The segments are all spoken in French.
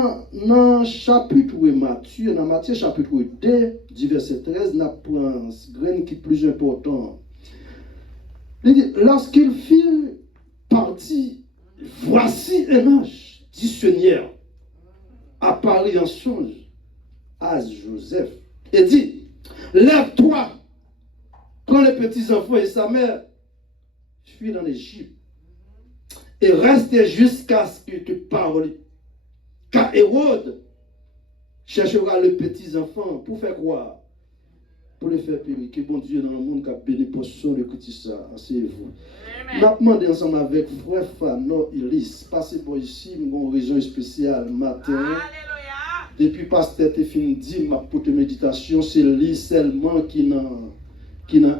Dans le chapitre Matthieu, dans Matthieu chapitre 2, du verset 13, nous apprenons un grain qui est plus important. Il dit, lorsqu'il fit partie, voici un ange du Seigneur apparut en songe à Joseph et dit, lève-toi, prends les petits enfants et sa mère, fuis dans l'Égypte et reste jusqu'à ce que tu parles. Car Hérode cherchera les petits enfants pour faire croire, pour les faire périr. Que bon Dieu dans le monde qui a béni pour son écoutez ça. Asseyez-vous. Nous avons demandé ensemble avec frère Fano Ilis, passez pour ici, nous avons une raison spéciale matin. Alléluia. Depuis pasteur te fin dit, ma pour te méditation, c'est lui seulement qui n'a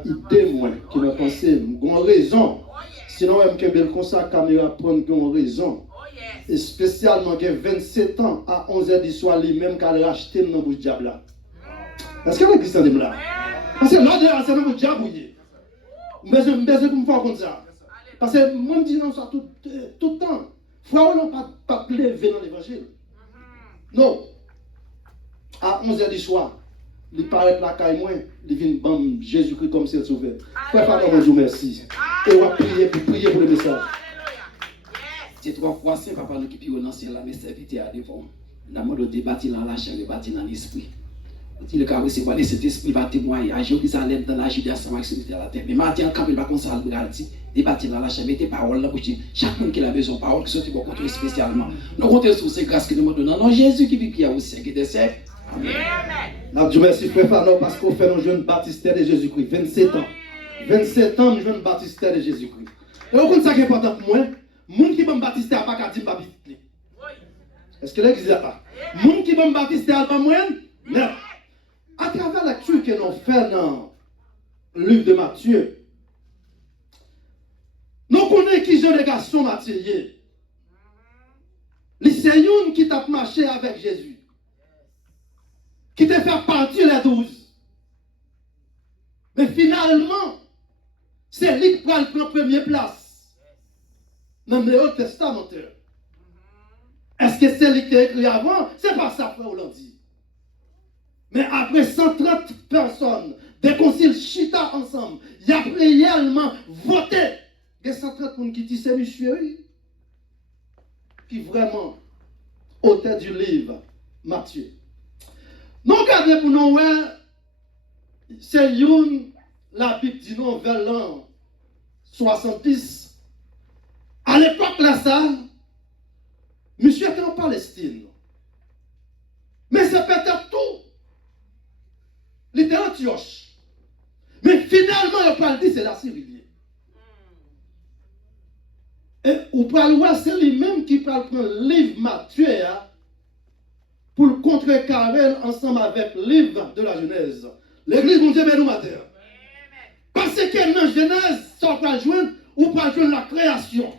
idée, moi, qui n'a pensé, nous avons raison. Sinon, même que comme ça, caméra prendre qu'on a raison. Et spécialement, que 27 ans à 11h du soir, lui-même, qui a racheté dans le diable là. Est-ce qu'il y a l'église de là? Parce que là, c'est dans le diable. Mais je me faire comme ça. Parce que moi, je dis non, ça tout le temps. Frère, on n'a pas levé dans l'évangile. Non. À 11h du soir, il paraît la caille moins, il vient bam Jésus-Christ comme c'est sauvé. Frère, bonjour, merci. Et on va prier pour le message. C'est trois fois c'est papa nous qui pire dans ciel là mais serviteur à devant. Dans mode débattre dans la chair, débattre dans l'esprit. Il le cas c'est quoi cet esprit va témoigner à Jérusalem dans la Judée sans maximité à la terre. Mais matin en camp il va comme ça le garantie débattre dans la chair mettez parole là pour chaque monde qui a besoin parole qui sorti pour contre spécialement. Nous comptons sur ces grâces que nous donnons. Non Jésus qui vit qui a aussi qui des siècles. Amen. Nous Dieu merci frère Fano parce qu'on fait nos jeunes baptistères de Jésus-Christ 27 ans. 27 ans nous jeunes baptistères de Jésus-Christ. Et vous comprenez ça qui est important pour moi. Moun qui va me baptiser à pas qu'à dire baptiser. Est-ce que l'église a pas? Moun qui va me baptiser à pas moyen? Non. À travers la lecture que nous faisons dans le livre de Matthieu, nous connaissons qui sont les garçons Matthieu. Les seigneurs qui t'a marché avec Jésus. Qui t'a fait partir les 12. Mais finalement, c'est lui qui prend la première place. Dans le Nouveau Testament. Est-ce que c'est lui qui a écrit avant? C'est pas ça, frère, on l'a dit. Mais après 130 personnes, des conciles chita ensemble, il y a réellement voté. Il y a 130 personnes qui disent c'est monsieur, qui vraiment, auteur du livre, Matthieu. Nous regardons pour nous, c'est la Bible dit non vers l'an 70. À l'époque, là, ça, monsieur était en Palestine. Mais c'est peut-être tout. Il était en Antioche. Mais finalement, il parle dit c'est la Syrie. Et on parle voir, c'est lui-même qui parle prendre le livre Matthieu pour le contrecarrer ensemble avec le livre de la Genèse. L'église, mon Dieu, nous matin. Parce que dans la Genèse, ça va joindre, ou pas joindre la création.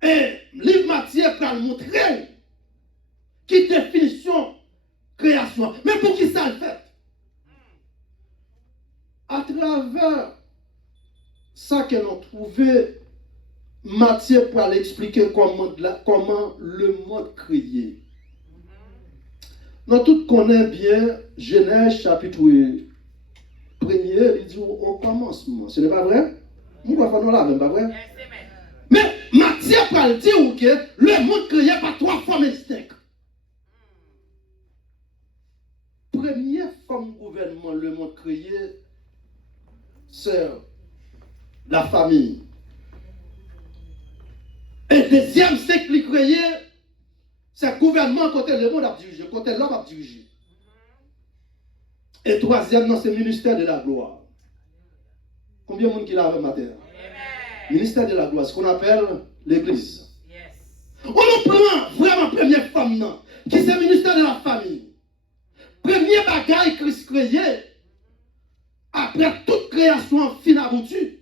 Et le livre Matthieu va montrer qui définition création. Mais pour qui ça le fait? À travers ça que nous trouvons, Matthieu pour expliquer comment le monde créé. Nous tous connaissons bien Genèse chapitre 1er, il dit au commencement. Ce n'est pas vrai? Nous ne pouvons pas là, même pas vrai? Mais Matthieu parle dire que le monde créé par trois formes distinctes. Première forme de gouvernement, le monde créé, c'est la famille. Et deuxième cycle créé, c'est le gouvernement côté le monde a dirigé, côté l'homme a dirigé. Et troisième, c'est le ministère de la gloire. Combien de monde qui l'a avec matin? Ministère de la gloire, ce qu'on appelle l'église. On prend vraiment première femme, non, qui c'est le ministère de la famille. Premier bagaille Christ créé, après toute création fin aboutie,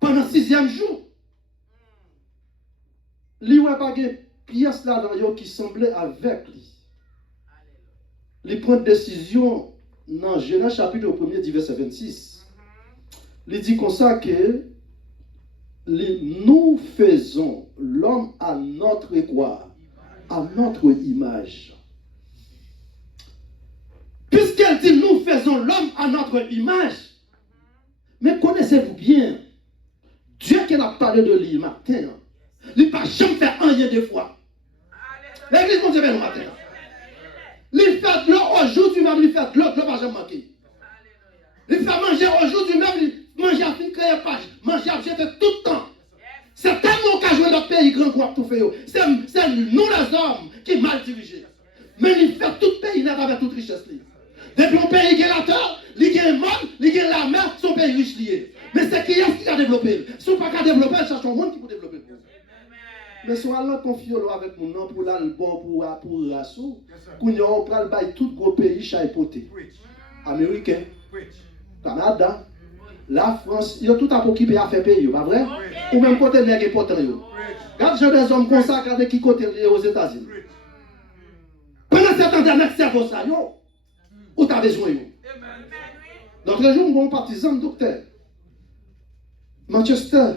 pendant 6e jour. Il y a une pièce là qui semblait avec lui. Il prend une décision dans Genèse chapitre 1er, du verset 26. Il dit comme ça que nous faisons l'homme à notre équerre, à notre image. Puisqu'elle dit nous faisons l'homme à notre image, mais connaissez-vous bien, Dieu qui a parlé de lui matin, il n'a pas jamais fait rien de fois. L'église mon Dieu le matin. Il fait de l'eau aujourd'hui même, il fait de l'eau, l'eau va jamais manquer. Il fait manger aujourd'hui même, il mange à fin créer page, manger à jeter tout le temps. C'est tellement qu'à jouer notre pays grand quoi tout fait. C'est nous les hommes qui mal dirigés. Mais il fait tout le pays net avec toute richesse. Depuis un pays qui est la terre, il y a un monde, il y a la mer, son pays riche lié. Mais c'est qui est-ce qui a développé? Si on n'a pas développé, il cherche un monde qui peut développer. Mais si on a confié avec nous pour l'album, pour rassou, qu'on y a on prend le bail tout gros pays chapeauté. Américain, Canada, la France, il y a tout à pour qui à faire pays, pas vrai? Ou même côté nègre important. Quand j'ai des hommes comme ça, regardez qui côté aux États-Unis. Pendant cet temps dernier, c'est pour ça, où tu as besoin. Notre jour, mon partisan docteur, Manchester,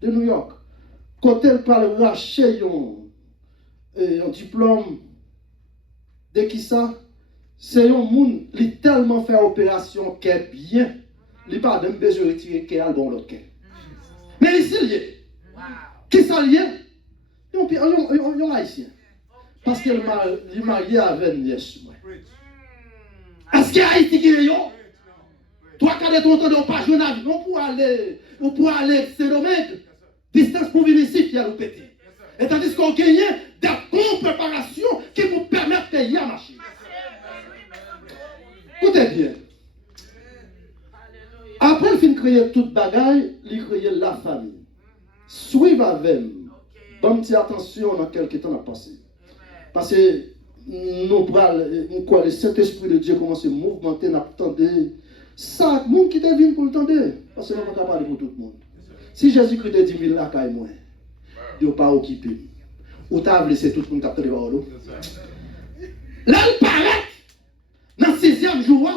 de New York, quand elle parle racher un diplôme de qui ça, c'est un monde qui tellement fait opération qu'elle est bien, il n'a pas même besoin de retirer qu'elle a bon l'autre. Mais ici, il y a. Qui ça lié? Il y a un haïtien. Parce qu'il est marié avec une nièce. Est-ce qu'il y a Haïti qui est là? Toi, quand tu es ton pas jouer dans on peut aller, c'est dommage. Distance pour venir ici, qui a le pété. Et tandis qu'on gagne des bonnes préparations qui vous permettent de payer à marcher. Écoutez bien. Après, il finit de créer toute bagaille, il crée la famille. Suivez avec moi. Bonne petite attention dans quelques temps à passer. Parce que nous le Saint-Esprit de Dieu commence à mouvementer, à attendre. Ça, le monde qui te vient pour le tendre. Parce que nous ne pouvons pas parler pour tout le monde. Si Jésus-Christ te dit 1000 la caille moins, il n'est pas occupé. Ou tu as laissé tout le monde qui a parlé par l'eau. Là, il paraît, dans le 6e jour,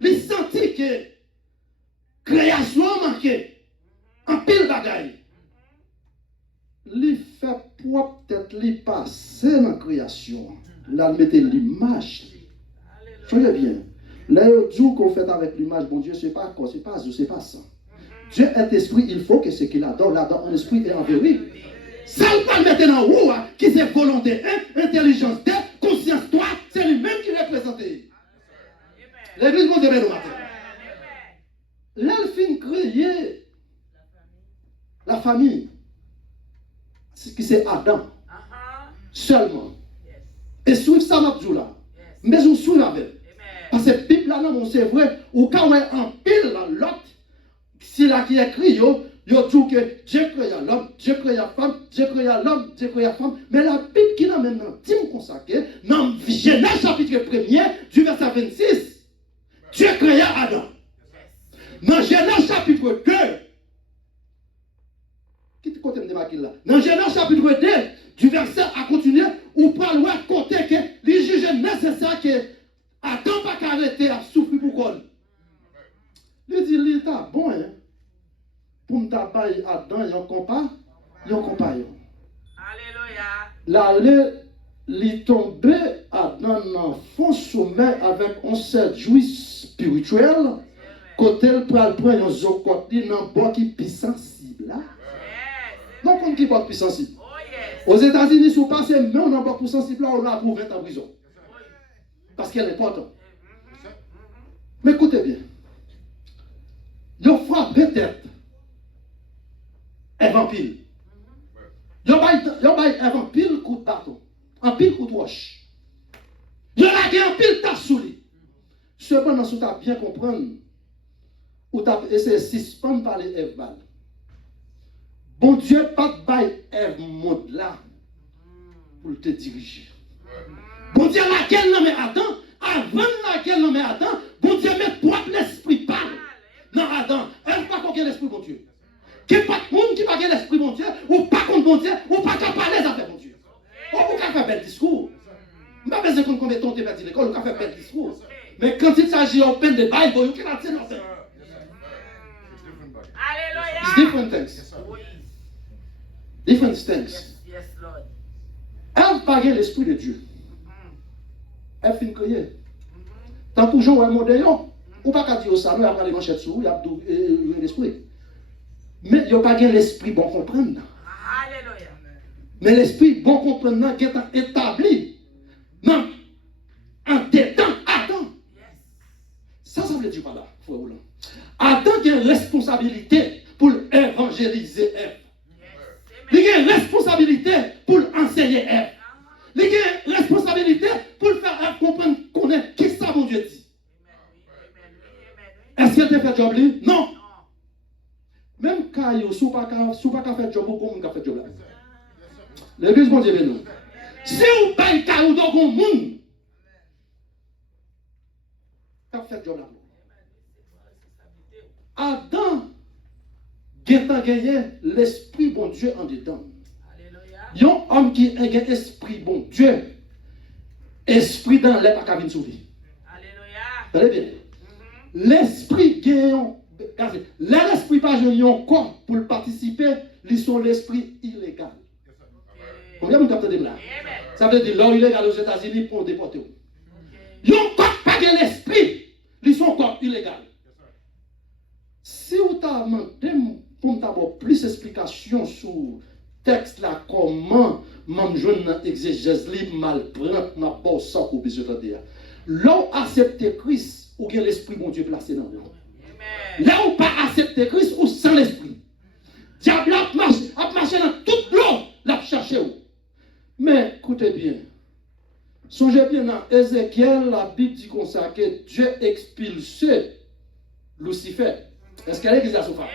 il sentit que création manquait en pile bagaille. Il fait propre tête, il passe dans la création. Là, il mettait l'image. Soyez bien. Là, il dit qu'on fait avec l'image, bon Dieu, c'est pas quoi, c'est pas ça. Dieu est esprit, il faut que ce qu'il adore, l'adore en esprit et en vérité. Ça, il peut mettre dans haut, qui c'est volonté, intelligence, conscience, toi, c'est lui-même qui représente. L'église mon Dieu le matin. Là, il finit créer la famille, qui c'est Adam, seulement. Et suivre ça, Mabdou là. Mais on suit avec. Parce que la Bible là, non, c'est vrai, ou quand on est en pile l'autre, c'est là qui écrit, il dit que Dieu créa l'homme, Dieu créa la femme, Dieu créa l'homme, Dieu créa la femme. Mais la Bible qui n'a maintenant dit consacré, dans Genèse chapitre 1er, du verset 26, Dieu créa Adam. Dans Genèse chapitre 2, qui te compte de marquer là? Dans Genèse chapitre 2, du verset à continuer, ou parle ouais côté que les juges nécessaires que Adam pas qu'arrêter à souffrir pour quoi? Il dit l'état bon hein. Pour me taper Adam, il y a un compagnon. Alléluia. Là, il tombé Adam dans fond sommet avec un certain jouissance spirituel. Côté le prend un zokoti dans bois qui plus sensible là. Non comme qui boit plus sensible. Aux États-Unis, si vous passez même dans bois plus sensible là, on a pour 20 ans en prison. Parce qu'elle est importante. Mais écoutez bien. Il frappe peut-être un vampire. Il a un vampire coup de bâton. Un pile coup de roche. Il a un pile tasse sous lui. Cependant, si tu as bien compris, ou tu as essayé de suspendre par les Ève Bal. Bon Dieu, pas de bail Ève monde là pour te diriger. Bon Dieu, laquelle non mais attends, avant laquelle non mais attends, bon Dieu met propre l'esprit parle. Non, Adam, elle pas contre l'esprit bon Dieu. Qu'il n'y a pas de monde qui n'a pas l'esprit bon Dieu, ou pas contre bon Dieu, ou pas qu'à parler avec bon Dieu. Ou qu'à faire bel discours. Je n'ai pas besoin qu'on combien de temps tu perdu l'école, ou qu'à faire bel discours. Mais quand il s'agit de peine de Bible, il faut qu'il tienne en fait. Alléluia. It's different things. Different things. Yes, Lord. Elle pas l'esprit de Dieu. Elle finit crier. Tant toujours un modèle, ou pas dire ça, nous avons les manchettes sous, il y a l'esprit. Mais il n'y a pas l'esprit bon comprendre. Alléluia. Mais l'esprit bon comprendre qui est établi. Non. En des temps, Adam. Ça veut dire pas là, frère Roland. Adam a une responsabilité pour évangéliser Ève. Il a une responsabilité pour enseigner Ève. Il a une responsabilité pour faire Ève comprendre qu'on est qui ça mon Dieu dit. Est-ce qu'il a fait job là? Non. Même quand il n'y a pas fait job, comment il a fait job là? L'église bon Dieu béni. Si vous payez caillou dans le monde, il a fait job là. Adam a gagné l'esprit bon Dieu en dedans. Il y a un homme qui a un esprit bon Dieu. Esprit dans l'air, pas qu'à venir sauver. Alléluia. Bien. L'esprit gagne. L'esprit pas joué encore pour participer, ils sont l'esprit illégal. Combien vous captez de là? Ça veut dire l'or illégal aux États-Unis pour déporter. Ils n'ont pas l'esprit, ils sont encore illégaux. Si vous avez demandé pour avoir plus d'explications sur le texte là, comment même jeune exégèse libre mal prendre ma bosse ça pour besoin de dire. Là où accepter Christ ou que l'esprit bon Dieu placé dans vous. Là où pas accepter Christ ou sans l'esprit. Diable a marché dans toute l'eau, l'a cherché où. Mais écoutez bien. Songez bien dans Ézéchiel, la Bible dit comme ça que Dieu expulse Lucifer. Est-ce qu'elle est ça souvent?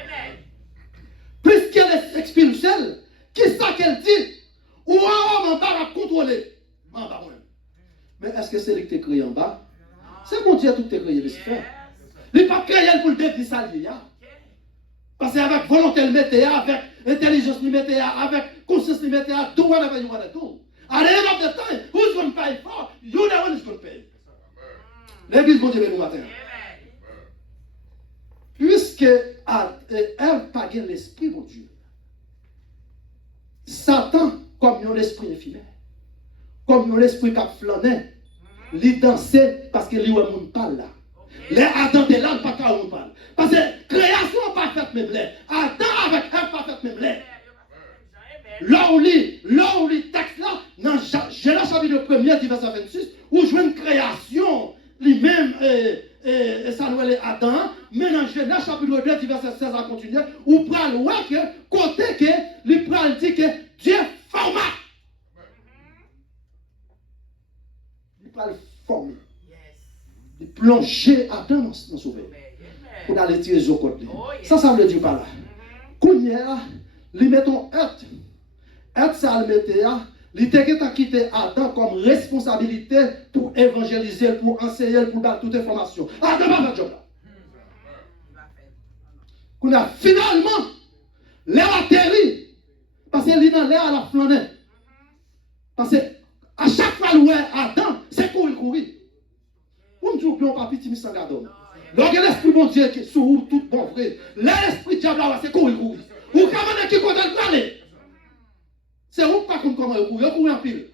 Puisqu'elle expulse elle, qui est ça qu'elle dit? Ou on va contrôler. Mais est-ce que c'est lui qui t'a créé en bas? C'est mon Dieu tout t'a créé Lucifer. Il n'est pas créé pour le devenir salier. Parce qu'avec volonté, il mettait, avec intelligence, il mettait, avec conscience, il mettait, do whatever you want to do. At the end of the time, who's going to pay for? You the one who's going to pay. L'église, bon Dieu, nous matin. Puisque elle pas l'esprit, mon Dieu. Satan, comme un esprit infini, comme un esprit qui a flâné, il dansait parce que lui, on ne parle là. Les Adam de là, pas qu'à on parle. Parce que création pas faite même là. Adam avec Ève pas faite même là. Là où le texte là, dans Genèse chapitre 1er, verset 26, où je vois une création, lui-même, et ça nous est Adam, mais dans Genèse chapitre 2, verset 16 à continuer, où prend le ouais que, côté que, lui prend le dit que Dieu forma. Il prend le former. Il plonger Adam dans son sauver. Pour aller tirer les côté. Ça veut dire pas là. Kounia, lui mettons être. Être ça le mettait là. Il t'a quitté Adam comme responsabilité pour évangéliser, pour enseigner, pour dar toute information. Adam va faire job là. Qu'on a finalement l'air atterri parce que lui dans l'air à la flanée. Parce que à chaque fois où Adam, c'est courir. Vous me dites que vous n'avez pas petit sans gardon. Lorsque l'esprit bon Dieu qui est sur vous, tout bon vrai. L'esprit diable c'est courir. Ou comment qui compte le parler? C'est vous pas comme comment courir en pile.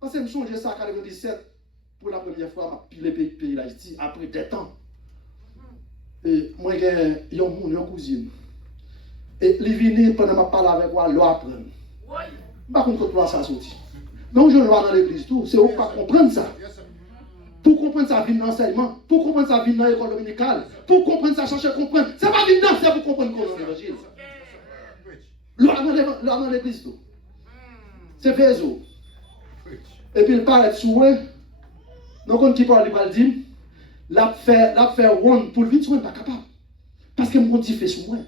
Parce que je me souviens ça en 1997, pour la première fois, je pile pays d'Haïti, après des temps. Et moi, j'ai une cousine. Et il vient pendant que je parle avec moi, l'eau apprend. Je ne sais pas comment ça sorti. Donc je le vois dans l'église tout, c'est vous pas comprendre ça. Pour comprendre ça, vient dans l'enseignement. Pour comprendre ça, vient dans l'école dominicale. Pour comprendre ça, chercher à comprendre. Ça va venir dans c'est pour comprendre comment l'évangile. L'homme dans l'église tout. C'est fait ça. Et puis il parle de souhait. Donc on qui parle, il va le dire. L'a fait one pour le vite, pas capable. Parce que mon Dieu fait sur moi.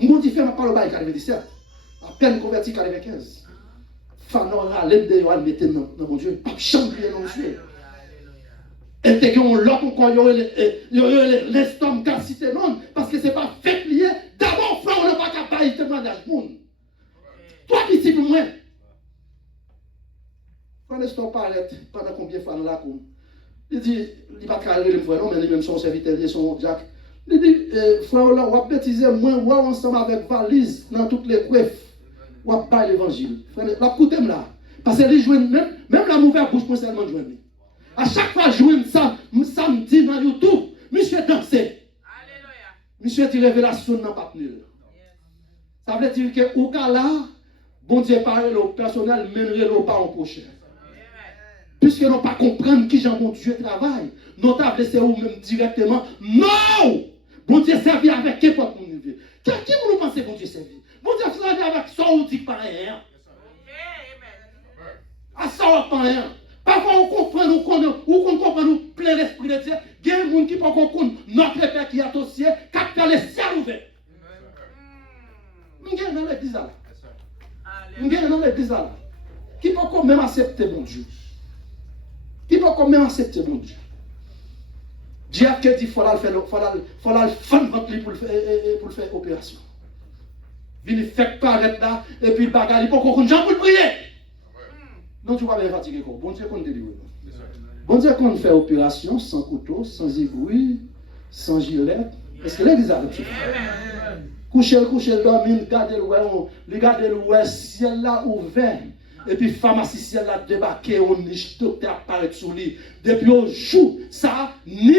Mon Dieu fait ma parole au bail 97. À peine converti 95. Fanora, l'aide de Yohan, mettez dans mon Dieu. Pas champion dans Dieu. Et t'es qu'on l'a encore, il y aurait l'estomac qui a cité non. Parce que c'est pas fait lié. D'abord, frère, on n'a pas qu'à bailler témoignage monde. Toi, petit pour moi. Quand l'estomac parlait, pendant combien de fois dans la cour, il dit, il va travailler le frère, non, mais lui-même son serviteur, son Jack. Il dit, frère, on va baptiser moi, on ensemble avec valise dans toutes les couettes. ou à pas l'évangile. La coûte là. Parce que les joignent même la mauvaise bouche, moi seulement joindre. À chaque fois, je joue ça me dit dans YouTube, monsieur danser. Monsieur dit révélation dans pas nul. Ça veut dire que au cas là, bon Dieu parle au personnel, mènerait le pas en prochain. Puisque nous pas comprendre qui Jean bon Dieu travaille, nous t'avons laissé ou même directement. Non! Bon Dieu servi avec qui pour nous vivre? Qui vous pensez bon Dieu servi? Bon Dieu servi avec ça ou dit pas rien. À ça ou pas rien. Parfois on comprend, nous comprend nous plein l'esprit de Dieu. Il y a des gens qui ne comprennent pas notre Père qui est au ciel, qui a fait les ciels ouverts. Nous sommes dans l'église là. Nous sommes dans l'église là. Qui peut quand même accepter bon Dieu? Qui peut quand même accepter bon Dieu? Dieu a dit qu'il faut faire ventre pour faire opération. Il ne fait pas arrêter là, et puis il bagaille, il peut qu'on jamais pour prier. Non, tu ne vas pas fatiguer. Bon Dieu qu'on délivre. Bon Dieu qu'on fait opération sans couteau, sans aiguille, sans gilet. Est-ce que l'église a fait? Coucher, dormir, regarder le ciel là ouvert. Et puis, pharmacie ciel là débarqué, on niche, docteur apparaît sur lui. Depuis au jour, ça, ni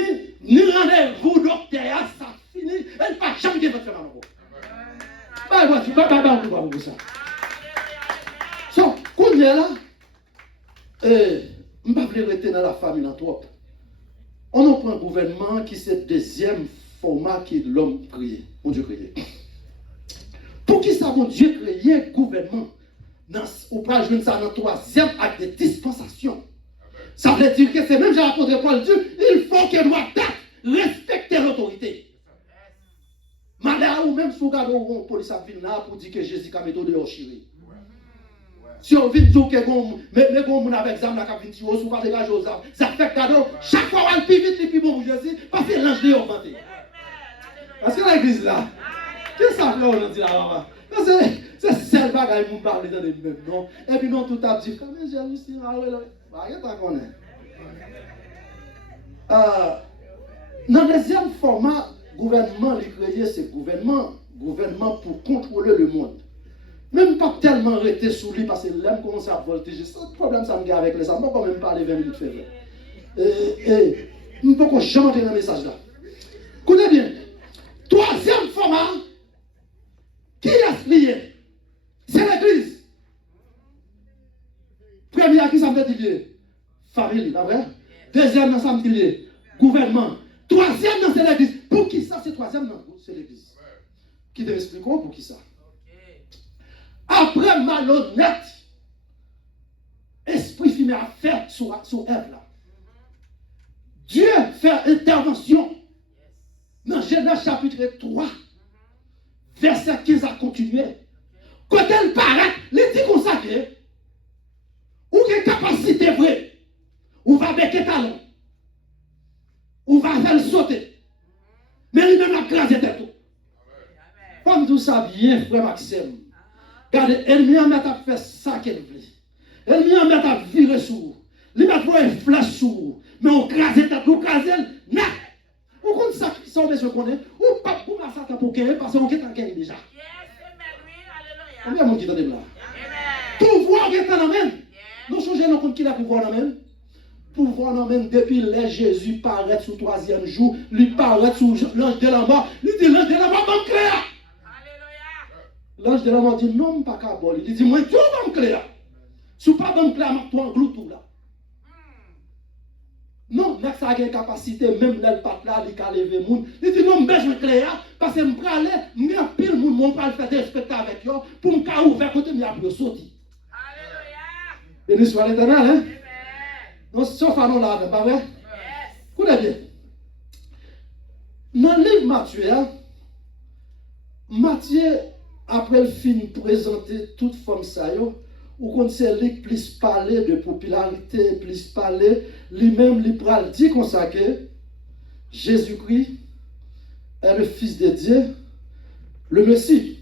rendez-vous, docteur, ça finit. Elle ne va jamais faire votre maman. Pas pour ça. So, quand on est là, je ne vais pas rester dans la famille en trop. On prend un gouvernement qui c'est le deuxième format que l'homme créé. Mon Dieu créé. Pour qui ça, mon Dieu créé un gouvernement? Ou pas jouer ça dans le troisième acte de dispensation. Ça veut dire que c'est même j'ai apporté Paul dit, il faut que doit respecter l'autorité. Malheur ou même si vous regardez une police à venir là pour dire que Jésus a mis dehors chiré. Si on vient dire que mais on avec examen la cap 28 ou pas dégager aux armes, ça fait cadeau chaque fois on plus vite plus bon pour Jésus parce que l'ange est augmenté. Parce que l'église là, qu'est-ce que ça fait on dit là? C'est celle bagaille pour parler dans les mêmes noms. Et puis non tout a dit comme Jésus rien pas connaît. Dans le deuxième format gouvernement les créé c'est gouvernement pour contrôler le monde. Même pas tellement arrêté sous lui parce que l'aime commence à voltiger. C'est un problème ça me garde avec les hommes. On ne peut même parler 20 minutes février. Et nous ne pouvons jamais entrer dans le message là. Écoutez bien. Troisième format, qui est lié? C'est l'église. Premier à qui ça me dit lié? Famille, pas vrai? Deuxième, ça me dit lié? Gouvernement. Troisième, c'est l'église. Pour qui ça, c'est troisième? C'est l'église. Qui te explique pour qui ça? Après malhonnête, esprit finit à faire sur Ève là. Dieu fait intervention dans Genèse chapitre 3, verset 15 à continuer. Quand elle paraît, il dit comme ça que, ou une capacité vraie, ou va becquer talent, ou va faire sauter. Mais il même a crasé tête tout. Comme tout ça bien, frère Maxime. Regardez, elle m'y a mis à faire ça qu'elle voulait. Elle m'y a mis à virer sur. Elle m'a trouvé une flèche sur. Mais on crase tête, on crase elle, net. Ou comme ça, ça on besoin connaître. Ou pas pour la satan pour qu'elle, parce qu'on est en qu'elle déjà. Combien de monde qui est là? Pouvoir qui est en amène. Nous changeons compte qui a pouvoir en amène. Pouvoir en amène depuis les Jésus paraît sur le troisième jour. Il paraît sur l'ange de la mort. Il dit l'ange de la mort, bon clair. L'ange de la mort dit non, pas qu'à bol. Il dit moi, tu vas me clair. Si pas bon clair, je vais te tout là. Non, mais ça a une capacité, même là, le pape là, il a levé le monde. Il dit non, je vais me clair, parce que je vais aller, je vais pile le monde, je vais faire des spectacles avec eux, pour me ouvrir côté, je vais sortir. Alléluia. Béni soit l'Éternel, hein? Non, sauf à nous là, pas vrai? Écoutez bien. Dans le livre Matthieu, après le film présenter toute forme ça, ou qu'on sait plus parler de popularité, plus parler, lui-même, il pral dit comme ça que Jésus-Christ est le Fils de Dieu, le Messie.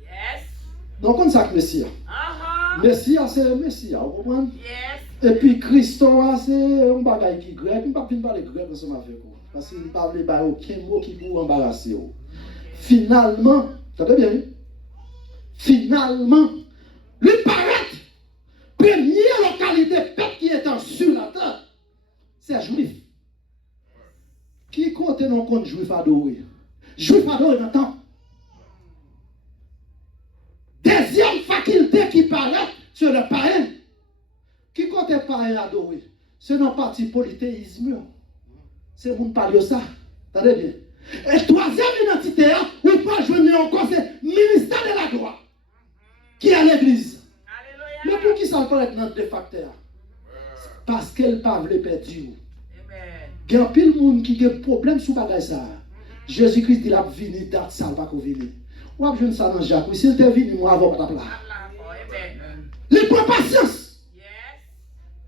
Yes. Donc, on sait que Messie. Messie, c'est le Messie, vous comprenez? Yes. Et puis, Christo, c'est un bagage qui est grec. Je ne peux pas parler grec ensemble avec vous. Parce qu'il ne parle pas aucun mot qui vous embarrasser. Finalement, ça va bien? Finalement, lui paraît, première localité peuple qui est sur la terre, c'est juif. Qui compte non compte juif adoré? Juif adoré dans le temps. Deuxième faculté qui paraît, c'est le païen. Qui compte païen adoré? C'est dans le parti polythéisme. C'est vous parler de ça. Attendez bien. Et troisième identité, où pas jouer encore, c'est ministère de la gloire. Qui est l'église. Mais pour qui ça paraît dans deux facteurs? Parce qu'elle pas veut perdre. Il y a pile de monde qui a des problèmes sur bagage ça. Jésus-Christ dit la venir date ça pas qu'on venir. Ou a besoin ça dans Jacques. S'il te venu moi avant pas là. Les prend patience.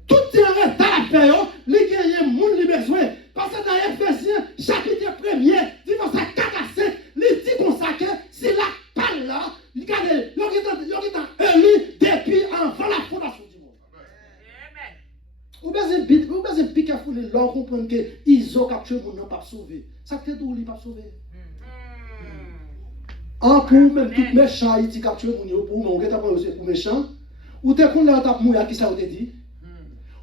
Tout est en retard à faire, les gagnants monde li besoin parce que dans Ephésiens chapitre 1er, dit dans sa 4 à 5, il dit comme ça que c'est la parole là, regardez, il est élu depuis avant la fondation du monde. Amen. Vous besoin piquer fou les gens comprendre que ils ont capturé mon n'a pas sauvé. Ça que tout il pas sauvé. En pour même tout méchant il dit capturer mon pour mon gars aussi pour méchant. Ou t'es qu'on là t'a mourir qui ça vous dit?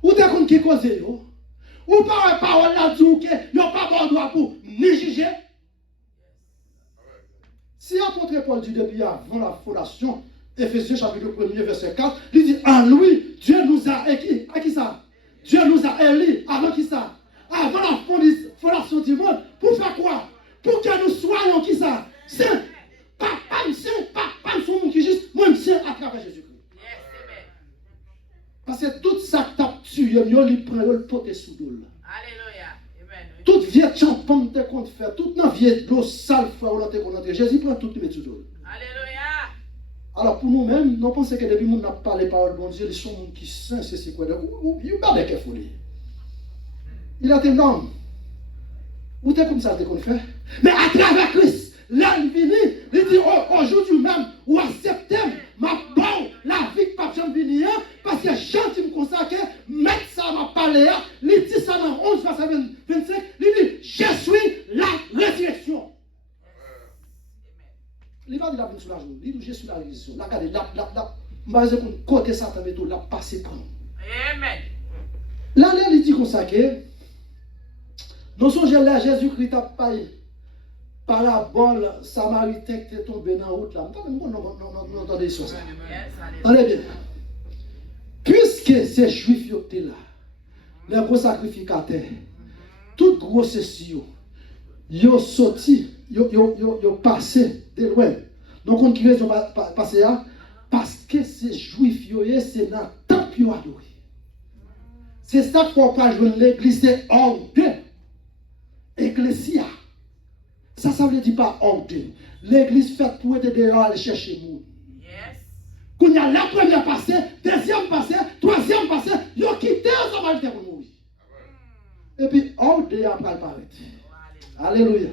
Ou t'es qu'on qui cause yo? Ou pas parole là dit que yo pas bon droit pour ni juger. Si apôtre Paul dit depuis avant la fondation, Ephésiens chapitre 1er verset 4, il dit en lui Dieu nous a équipés. À qui ça? Dieu nous a élus avant qui ça? Avant la fondation du monde. Pour faire quoi? Pour que nous soyons qui ça? Saints. Pas saint, pas son monde qui juste, moi saint à travers Jésus-Christ. Parce que tout ça que tu as tué, il prend le pote sous l'eau. Alléluia. Toute vieille champon te compte faire, toute notre vieille l'eau sale frère ou l'autre qu'on Jésus prend tout le met sous l'eau. Alléluia. Alors pour nous-mêmes, nous pensons que depuis que nous n'avons pas les paroles de bon Dieu, ils sont gens qui sont c'est quoi? Ils ne parlent pas de folie. Il a été énorme. Où t'es comme ça, t'es qu'on fait? Mais à travers Christ, là il vient, il dit aujourd'hui même, ou en septembre, ma bonne, la vie que pas jamais venir, parce que gentil me consacre, mettre ça m'a parlé, il dit ça dans 11 verset 25, il dit je suis la résurrection. Il va dire la vie sur la journée, il dit je suis la résurrection. Là, regardez, je vais côté ça, tu tout, là, passer prendre. Amen. Là, il dit comme ça que, nous sommes là, Jésus-Christ a payé. Parabole samaritain qui est tombé dans la route là. Vous entendez ça? Attendez bien. Puisque ces juifs qui étaient là, les gros sacrificateurs, tout gros ceci, ils ont sorti, ils ont passé de loin. Donc on qui raison passer là? Parce que ces juifs, c'est dans le temple qu'ils ont adoré. C'est ça qu'il faut pas jouer l'église, c'est hors de ecclésia. Ça veut dire pas honte. L'église faite pour être dehors aller chercher nous. Yes. Quand il y a la première passée, deuxième passée, troisième passée, ils ont quitté en Samaritain pour mourir. Et puis, honte après le paraître. Alléluia. Yes.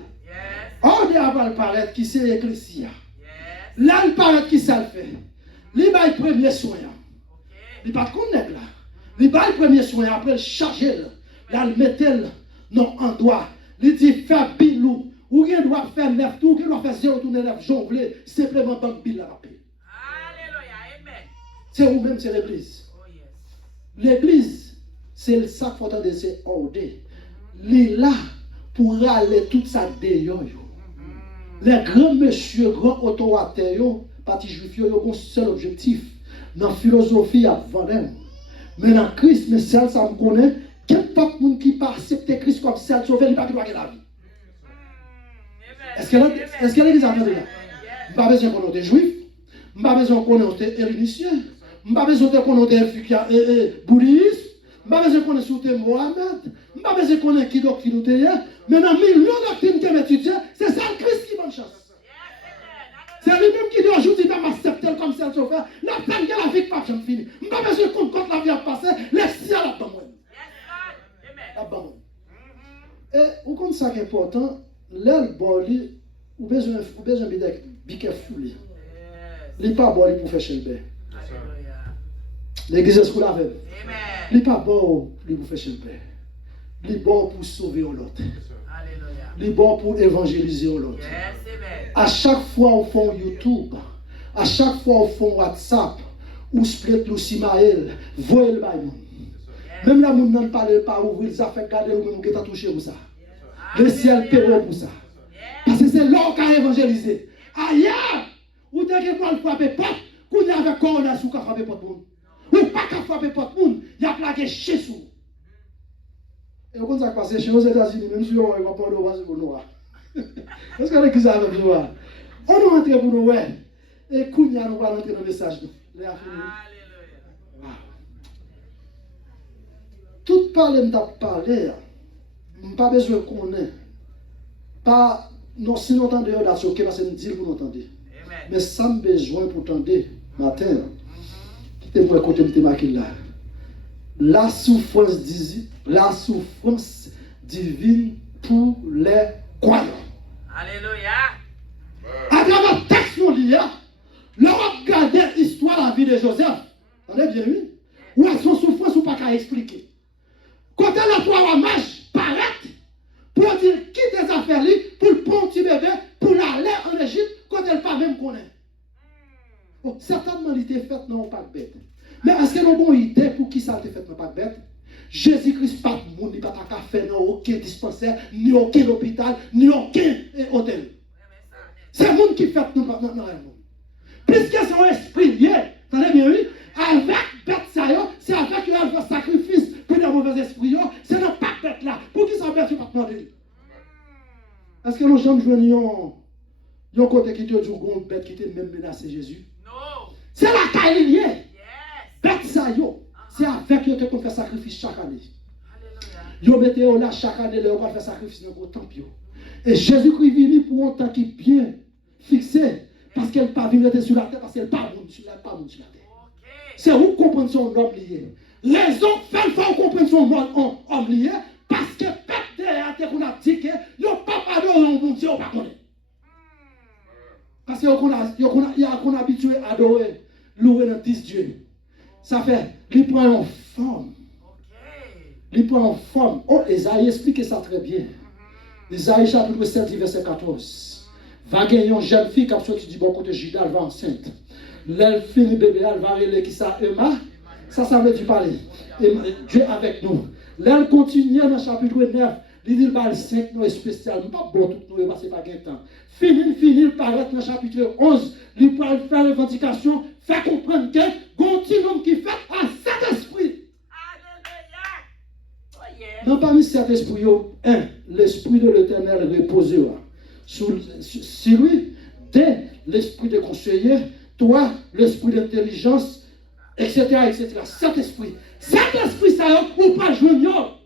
Honte après le paraître qui c'est l'ecclésia. Yes. Là, il paraît qui ça le fait. Il va le premier soin. Il pas de connaître là. Il va le premier soin après le charger là. Là, il met non en doigt. Il dit fais bilou. Ou bien doit faire 9 tours, ou bien doit faire 0 tour 9 jongler, simplement dans le bill la rappeler. Alléluia, amen. C'est vous-même, c'est l'église. Oh yes. L'église, c'est le sac important de se ordrer. Il est là pour aller tout ça d'ailleurs. Les grands messieurs, grands autoritaires, partis juifs, ils ont un seul objectif. Dans la philosophie, avant them. Mais dans Christ, mais celle, ça me connaît, quel pas de monde qui pas accepter Christ comme celle sauvé, il va pas gagner la vie. Est-ce que l'église a entendu là? Je n'ai pas besoin qu'on ait juif, je n'ai pas besoin qu'on ait hérénicien, je n'ai pas besoin qu'on ait bouddhiste, je n'ai pas besoin qu'on ait Mohamed, je n'ai pas besoin qu'on ait qui doctrine nous ait, mais dans millions de doctrines qui étudié, c'est ça le Christ qui bonne chance. C'est lui-même qui dit aujourd'hui, il va m'accepter comme celle qui fait. La peine que la vie pas jamais fini. Je n'ai pas besoin qu'on compte la vie à passer, les ciels là-dedans moi. Là-dedans moi. Et vous comprenez ça qui est important? L'aile boli, ou besoin de biquet foulé. Il n'est pas bon pour faire chez le bain. L'église est sous la veille. Il n'est pas bon pour faire chez le bain. Il est bon pour sauver l'autre. Il est bon pour évangéliser l'autre. À chaque fois au fond YouTube, à chaque fois au fond WhatsApp, ou split ou simaël, voyez le bail. Même la moun nan parle pas ouvrir, ça fait garder ou même qui t'a touché pour ça. Le ciel paiera pour ça. Parce que c'est l'homme qui a évangélisé. Ailleurs, ou dès que vous frappez porte, qu'on y a avec corona sous qui frappé porte moun. Ou pas qu'à frapper porte moun, il y a plaqué chez sous. Et on ça passe chez aux États-Unis, même si on va pas le voir pour nous. Est-ce que l'église avec nous? On va entrer pour nous, ouais. Et qu'on y a nous va rentrer dans le message. Alléluia. Tout parler m't'a parlé, pas besoin qu'on ait. Pas non si nous entendons là sur que c'est dire pour nous entendre. Mais ça me besoin pour entendre matin. Qui te pour côté me marqué là. La souffrance divine pour les croyants. Alléluia. À travers le texte qu'on lit, l'on regarde l'histoire de la vie de Joseph. On est bien vu? Où est son souffrance ou pas qu'à expliquer? Quand elle a trois mages paraît pour dire quitte les affaires pour le prendre petit bébé pour aller en Égypte quand elle pas même connaît. Oh, certainement il était fait non pas bête. Mais est-ce que nous avons une idée pour qui ça a été fait non pas bête? Jésus-Christ pas de monde, il pas ta fait dans aucun dispensaire, ni aucun hôpital, ni aucun hôtel. C'est le monde qui fait non pas dans le monde. Puisque c'est un esprit lié, attendez bien oui, avec bête ça c'est avec un sacrifice pour les mauvais esprits, c'est dans pas bête là. Pour qui ça bête pas demander? Est-ce que nous sommes joués un côté qui te dit une bête qui te même menacé Jésus? Non. C'est la taille liée. Yes. Bête ça c'est avec eux qu'on fait sacrifice chaque année. Alléluia. Yo mettez là chaque année, on va faire sacrifice dans le temple. Et Jésus-Christ vient pour un temps qui est bien fixé. Parce qu'elle n'est pas venue sur la terre, parce qu'elle n'est pas venue sur la terre. Okay. C'est où comprendre son homme lié. Les hommes font faut comprendre son homme lié, parce que peuple derrière terre qu'on a dit que yo pas adorer un bon Dieu, on pas connaître. Parce qu'on a habitué à adorer, louer dans 10 dieux. Ça fait, il prend une forme. Il prend une forme. Oh, Esaïe explique ça très bien. Esaïe chapitre 7, verset 14. Va gagner une jeune fille qui a sorti du bon côté Judas, elle va enceinte. L'elle finit bébé, elle va aller qui ça, Emma. Ça veut dire parler. Dieu avec nous. L'elle continue dans le chapitre 9. Il dit, le 5 nous est spécial. Pas bon tout nous, parce que pas de temps. Fini, paraît dans le chapitre 11. Il peut faire revendication, faire comprendre que continuum qui fait à cet esprit. Alléluia. Oh yeah. Dans parmi cet esprit, l'esprit de l'Éternel reposera sur lui, dès l'esprit de conseiller, toi, l'esprit d'intelligence, etc. Cet esprit, ça, ou pas joindre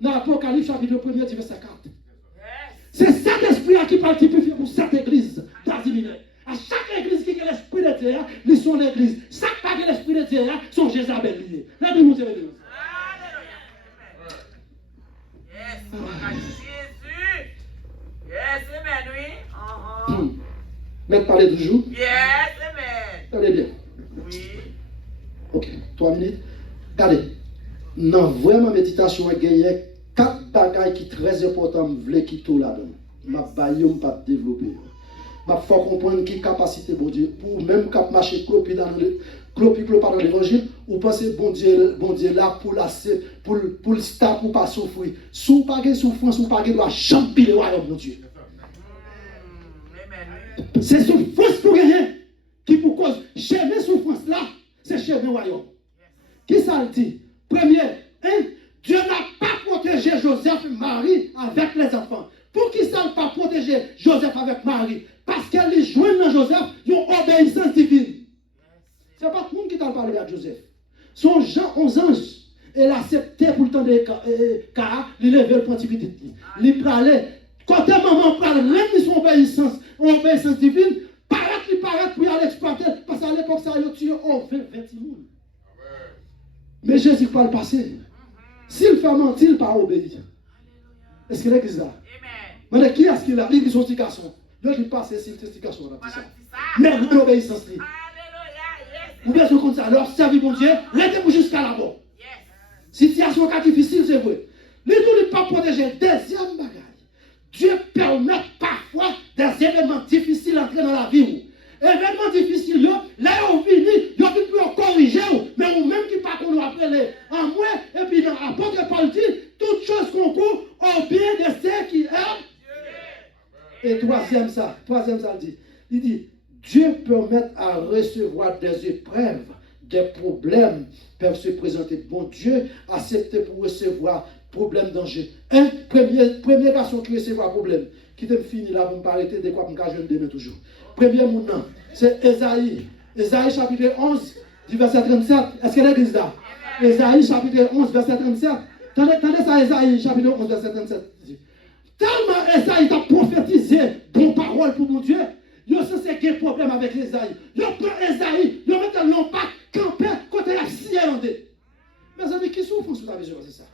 dans l'Apocalypse chapitre 1er, verset 4. Yes. C'est cet esprit qui parle typifié pour cette église d'Asie. À chaque église qui a l'esprit de Dieu, ils sont l'église. Chaque pas que l'esprit de Dieu, sont Jézabel liés. La Bible nous dit. Alléluia. Yes. Jésus. Yes, amen, oui. Maître parler toujours. Yes, amen. Allez bien. Oui. Ok, 3 minutes. Regardez, dans vraiment méditation, il y a 4 bagages qui sont très importants, je veux quitter là-dedans. Je ne vais pas développer. Il faut comprendre qui capacité pour Dieu. Pour même quand marcher clopi dans l'évangile, ou penser bon Dieu là pour le star pour pas souffrir. Si vous n'avez pas de souffrance, vous n'avez pas de champion le royaume de Dieu. C'est souffrance pour rien. Qui pour cause, chemin souffrance là, c'est chemin royaume. Qui ça le dit? Premier, Dieu n'a pas protégé Joseph et Marie avec les enfants. Pour qui ça n'a pas protégé Joseph avec Marie? Parce qu'elle est jointe dans Joseph, ils ont obéissance divine. Ce n'est pas tout le monde qui t'a parlé avec Joseph. Son Jean 11 anges, elle a accepté pour le temps de car il levait le pontificat. Il parlait. Quand ta maman parle, même son obéissance divine, paraît pour y aller exploiter. Parce qu'à l'époque, ça a tué 20 000. Mais Jésus parle passé. S'il fait mentir, il ne pas obéir. Est-ce que l'église là? Mais qui est-ce qu'il a? L'église sont des garçons. Là, je passe ici, c'est des garçons. Mais l'obéissance. Ou bien, je compte ça. Alors, servir mon Dieu, restez-vous jusqu'à la mort. Situation difficile, c'est vrai. Les deux ne pas protéger. Deuxième bagage. Dieu permet parfois des événements difficiles d'entrer dans la vie. Événement difficile, là, on finit, il y a qui peut corriger, mais on même qui pas qu'on après les en moins, et puis dans l'apôtre Paul dit, toutes choses concourent au bien de ceux qui aiment. Et troisième ça il dit, Dieu permet à recevoir des épreuves, des problèmes peuvent se présenter. Bon Dieu accepte pour recevoir problème, danger. Un premier garçon qui recevra problème, qui te fini là pour me parler de quoi je me toujours. Premier mouvement, c'est Esaïe. Esaïe chapitre 11, du verset 37. Est-ce qu'elle est l'église là? Esaïe chapitre 11, verset 37. Attendez ça, Esaïe chapitre 11, verset 37. Tellement Esaïe t'a prophétisé bon parole pour mon Dieu. Yo c'est quel problème avec Esaïe. Yo prend Esaïe, yo met l'on pas camper côté la ciel en deux. Mes amis, qui souffrent sous la vision, c'est ça.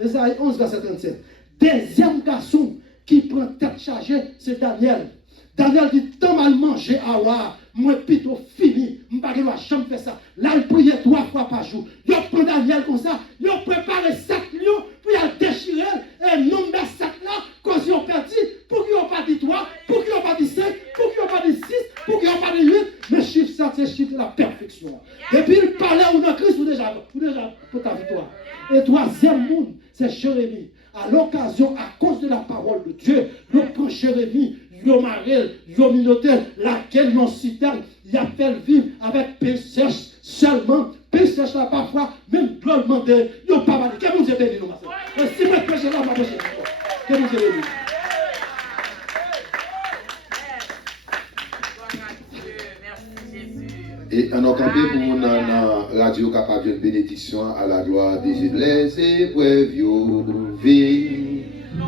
Esaïe 11, verset 37. Deuxième garçon qui prend tête chargée, c'est Daniel. Daniel dit, tant mal manger à voir, moi plutôt fini, je ne vais pas jamais faire ça. Là, il priait 3 fois par jour. Il prend Daniel comme ça, il prépare 7 lions pour y déchirer et nombre de 7 là, quand ils ont perdu, pour qu'ils n'ont pas dit 3, pour qu'ils n'ont pas dit 5, pour qu'ils n'ont pas dit 6, pour qu'ils n'ont pas dit 8. Mais chiffre ça, c'est chiffre de la perfection. Et puis il parlait ou dans Christ ou déjà pour ta victoire. Et troisième monde, c'est Jérémie. À l'occasion, à cause de la parole de Dieu, nous prenons Jérémie, yo marel, yo minotel, laquelle non citerne, il a fait vivre avec paix sèche seulement. Paix sèche là parfois, même doit demander, yo pas mal. Que vous avez béni nous, ma soeur. Si vous péché là, ma péché. Que vous avez béni. Et on a campé pour la radio capable de bénédiction à la gloire des Dieu. Les épreuves, nous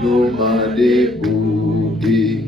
demander pour qui.